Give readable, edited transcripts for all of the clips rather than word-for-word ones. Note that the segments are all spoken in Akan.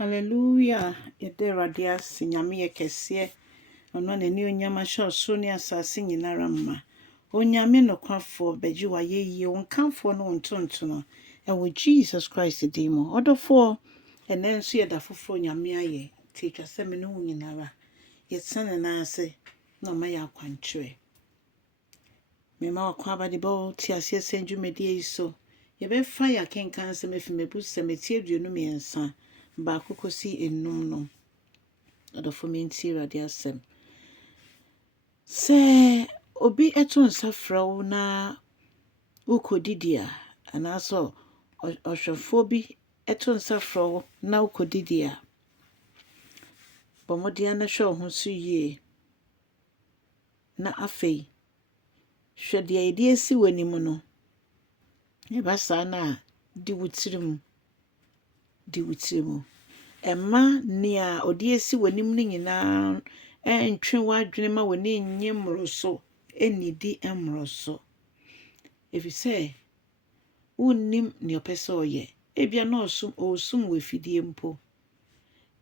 Hallelujah. Yɛda Awurade ase Nyame yɛ kɛseɛ. Ɔno n'ani onyam ahyɛ ɔsoro ne asase nyinara mma. Onyame nokwafoɔ bɛgye wayɛ yie. Wo nkamfoɔ no wo ntontono. Ɛwɔ Jesus Christ din mu. Ɔdɔfoɔ ɛnɛ nso yɛda foforɔ Nyame ayɛ. Nti atwa sɛ me ne wo nyinara. Yɛtena ne nan ase na ɔma yɛ akwankyerɛ. Mema Akwaaba de bɛwo te aseɛ sɛ dwumadie yi so. Yɛbɛfa yɛ akenkan nsɛm afi m'abusɛm eti 23 baako kɔsi enum no. Ɔdɔfoɔ menti Awurade asɛm. Sɛ obi ɛto nsa frɛ wo na wokɔdidi a, anaasɛ ɔhwɛfoɔ bi ɛto nsa frɛ wo na wokɔdidi a, bɔ mmɔden na hwɛ wo ho so yie. Na afei, hwɛ deɛ yɛde asi w'anim no. Ɛba saa na di wo tirim. Di wo tirim. Ɛma nea ɔde asi w'anim no nyinaa ɛntwe w'adwene ma w'ani nnye mmoroso, ɛnnidi mmoroso. Efisɛ wonnim nea ɔpɛ sɛ ɔyɛ. Ebia na ɔsum wɔ afidie mpo.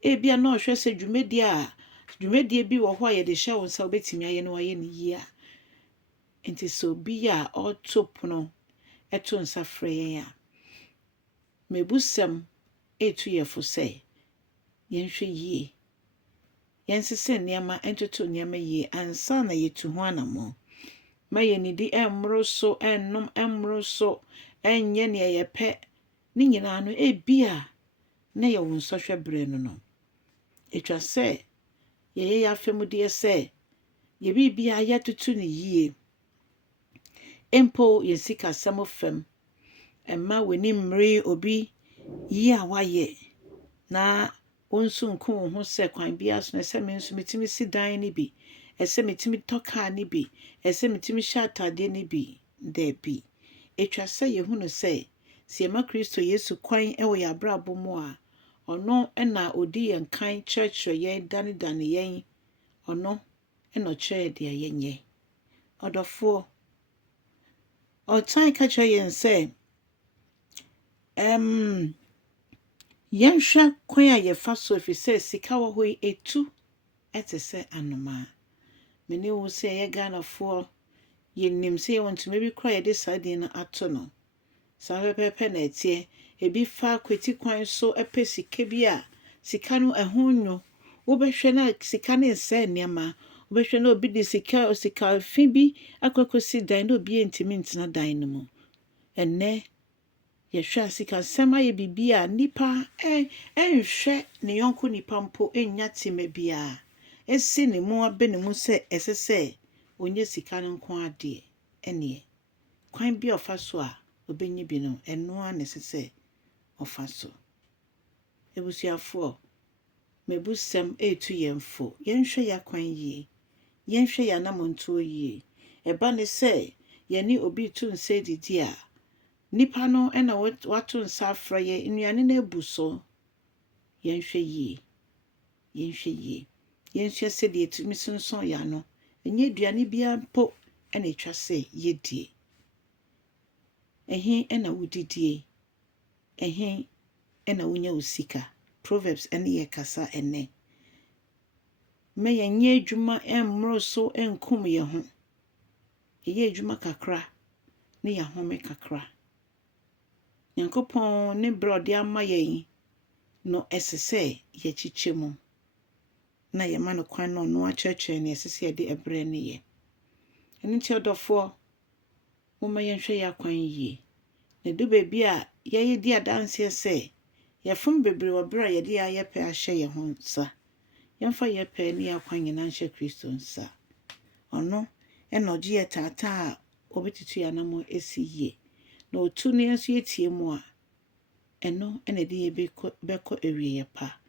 Ebia na ɔhwɛ sɛ dwumadie bi wɔ hɔ a yɛde hyɛ wo nsa wobɛtumi ayɛ na wayɛ ne yie a. Nti sɛ obi a ɔto pono ɛto nsa frɛ yɛn a, mebusɛm etu yɛfo sɛ yɛnhwɛ yie. Yɛnsese nneɛma ɛntoto nneɛma yie ansa na yɛtu ho anamɔ. Ma yɛnidi ɛmmoro so, ɛnnom ɛmmoro so, ɛnyɛ nea yɛpɛ. Ne nyinaa no ebia na yɛwɔ nsɔhwɛ berɛ no. Etwa sɛ yɛyɛ afɛmudeɛ sɛ yɛbibia yɛtoto ne yie. Empo yɛsikasɛm fam. Ɛma w'ani mmere obi yie a wayɛ. Na wonso nko wo ho sɛ kwan bia so na sɛ me nso metimi si dan ne bi. Ɛsɛ metimi tɔ kaa ne bi. Ɛsɛ metimi hyɛ atade ne bi. Dabi. Etwa sɛ yehu no sɛ yɛma Kristo Yesu kwan ɛwɔ yɛ abrabɔ mu a, ɔno ɛna odi yɛn kan kyerɛkyerɛ yɛn dane yɛn. Ɔno ɛna ɔkyerɛ deɛ yɛnyɛ. Ɔdɔfoɔ ɔtan ka kyerɛ yɛn sɛ yɛnhwɛ kwan a yɛfa so efisɛ sika wɔ hɔ yi etu ɛte sɛ anomaa. Mene wo sɛ yɛ Ghanafoɔ yɛnim sɛ yɛwɔ ntoma bi kora yɛde saa din no ato no. Saa pɛpɛpɛ na ɛteɛ. Ebi fa kweti kwan so ɛpɛ sika bi a sika no ɛho nwo. Wobɛhwɛ na sika no nsɛ nneɛma. Wobɛhwɛ na obi de sika fi bi akɔkɔsi dan na obi ntimi ntena dan no mu. Ɛnɛ yɛhwɛ sikasɛm ayɛ bibi a nipa ɛnhwɛ ne yɔnko nipa mpo ɛnya tema bia. Ɛsi ne mu abɛ ne mu sɛ ɛsɛ sɛ onye sika no nko adeɛ. Ɛneɛ kwan bi ɔfa so a obɛnye bi no ɛnoa ne sɛ ɔfa so. Ebusuafoɔ mebusɛm etu yɛn fo. Yɛnhwɛ yɛ kwan yie. Yɛnhwɛ yɛ anamontuo yie. Ɛba ne sɛ yɛne obi tu nsa didi a nipa no ɛna wato nsa afra yɛ nnuane na ebu so. Yɛnhwɛ yie. Yɛnhwɛ yie. Yɛnhwɛ sɛ deɛ tumi sonson yɛ ano. Ɛnyɛ aduane bia mpo ɛna etwa sɛ yɛdie. Ɛhe ɛna wodidie. Ɛhe ɛna wonya osika. Proverbs ɛne yɛ kasa ɛnɛ. Ma yɛnyɛ adwuma ɛmmoro so ɛnkum yɛ ho. Yɛyɛ adwuma kakra ne yɛahome kakra. Nyankopɔn ne brɔde ama yɛn no ɛsɛ sɛ yɛkyikyɛ mu. Na yɛma no kwan no ɔno akyerɛkyerɛ ne ɛsɛ sɛ yɛde ɛbrɛ ne yɛ. Ɛno nti ɔdɔfoɔ momma yɛnhwɛ yɛ kwan yie. Na du baabi a yɛyɛ di adanseɛ sɛ yɛfom bebree wɔ berɛ a yɛde ayɛpɛ ahyɛ yɛn ho nsa. Yɛmfa yɛpɛ ne yɛ kwan nyinaa nhyɛ Kristo nsa. Ɔno ɛna ɔgye yɛ taataa a ɔbɛtutu yɛ anamo esi yie. Na otu ne nso yɛtie mu a ɛno ɛna de yɛbɛkɔ awieyɛ pa.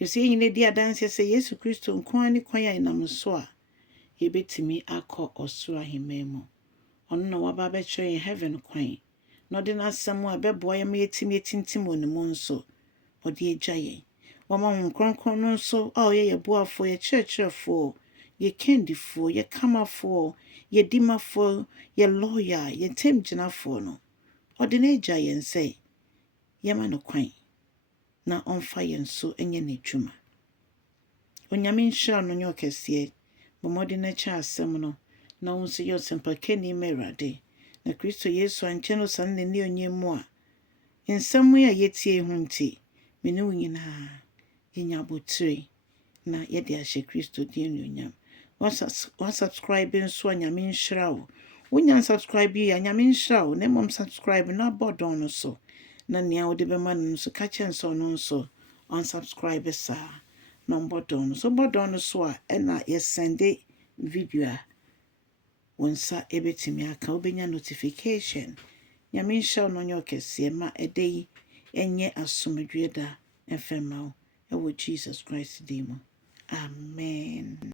Yɛsɛ yɛnyina di adanseɛ sɛ Yesu Kristo nko ne kwan a ɛnam so a yɛbɛtumi akɔ ɔsoro ahemman mu. Ɔno na waba bɛkyerɛ yɛn heaven kwan. Na ɔde n'asɛm a ɛbɛboa yɛn ma yɛtumi yɛtintim wɔ ne mu nso ɔde agya yɛn. Wɔma ho kronkron no nso a ɔyɛ yɛ boafoɔ, yɛ kyerɛkyerɛfoɔ, yɛ kendifoɔ, yɛ kamafoɔ, yɛ dimafoɔ, yɛ lawyer, yɛ ntamgyinafoɔ no. Ɔde n'agya yɛn sɛ yɛma no kwan na ɔmfa yɛn so nyɛ n'adwuma. Onyame nhyira no nyɛ ɔkɛseɛ. Bɔ mmɔden na kyerɛ asɛm no na wo nso yɛ ɔsɛmpakani ma Awurade. Na Kristo Yesu ankyɛ no saa ne onyam mu a nsɛm a yɛtie ho nti me ne wo nyinaa yɛnya abotire na yɛde ahyɛ Kristo din anuonyam. Wasubscribe nso a Nyame nhyira wo. Wonya subscribe yi a Nyame nhyira wo. Na mmom subscribe na bɔ dɔn no so. Na nea wode bɛma no nso ka kyɛn sɛ ɔno nso unsubscribe saa na ɔmbɔ dɔn no so. Bɔ dɔn no so a ɛna yɛsɛnde video a wo nsa ɛbɛtumi aka wobɛnya notification. Nyame nhyira wo no nyɛ ɔkɛseɛ ma ɛda yi ɛnyɛ asomdwoe da ɛmfa mma wo ɛwɔ Jesus Christ din mu. Amen.